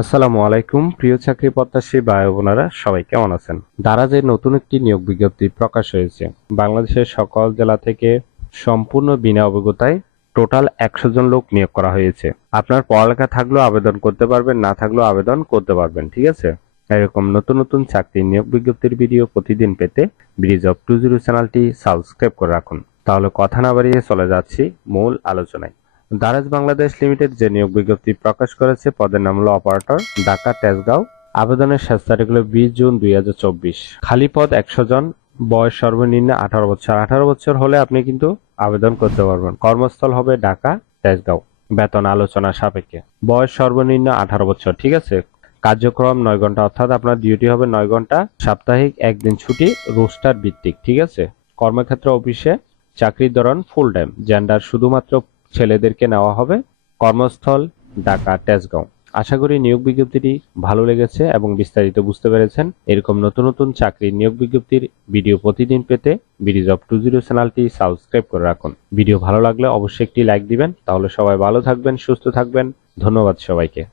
আসসালামু আলাইকুম, প্রিয় চাকরি প্রত্যাশী ভাই বোনেরা, সবাই কেমন আছেন? দারাজের নতুন একটি নিয়োগ বিজ্ঞপ্তি প্রকাশ হয়েছে। বাংলাদেশের সকল জেলা থেকে সম্পূর্ণ বিনা অভিজ্ঞতায় টোটাল একশো জন লোক নিয়োগ করা হয়েছে। আপনার পড়ালেখা থাকলেও আবেদন করতে পারবেন, না থাকলেও আবেদন করতে পারবেন, ঠিক আছে? এরকম নতুন নতুন চাকরি নিয়োগ বিজ্ঞপ্তির ভিডিও প্রতিদিন পেতে ব্রিজ অফ টু জিরো চ্যানেলটি সাবস্ক্রাইব করে রাখুন। তাহলে কথা না বাড়িয়ে চলে যাচ্ছি মূল আলোচনায়। দারাজ বাংলাদেশ লিমিটেড যে নিয়োগ বিজ্ঞপ্তি প্রকাশ করেছে, পদের নাম হলো অপারেটর, ঢাকা, তেজগাঁও। আবেদনের শেষ তারিখ হলো বিশ জুন দুই হাজার চব্বিশ। খালি পদ একশো জন, বয়স সর্বনিম্ন আঠারো বছর। আঠারো বছর হলে আপনি কিন্তু আবেদন করতে পারবেন। কর্মস্থল হবে ঢাকা, তেজগাঁও। বেতন আলোচনা সাপেক্ষে। বয়স সর্বনিম্ন আঠারো বছর, ঠিক আছে? কার্যক্রম নয় ঘণ্টা, অর্থাৎ আপনার ডিউটি হবে নয় ঘণ্টা, সাপ্তাহিক একদিন ছুটি, রোস্টার ভিত্তিক, ঠিক আছে? কর্মক্ষেত্র অফিসে চাকরির ধরন ফুল টাইম জেন্ডার শুধুমাত্র ছেলেদেরকে নেওয়া হবে। কর্মস্থল ঢাকা তেজগাঁও। আশা করি নিয়োগ বিজ্ঞপ্তিটি ভালো লেগেছে এবং বিস্তারিত বুঝতে পেরেছেন। এরকম নতুন নতুন চাকরির নিয়োগ বিজ্ঞপ্তির ভিডিও প্রতিদিন পেতে বিডিজ অফ টু জিরো চ্যানেলটি সাবস্ক্রাইব করে রাখুন। ভিডিও ভালো লাগলে অবশ্যই একটি লাইক দিবেন। তাহলে সবাই ভালো থাকবেন, সুস্থ থাকবেন। ধন্যবাদ সবাইকে।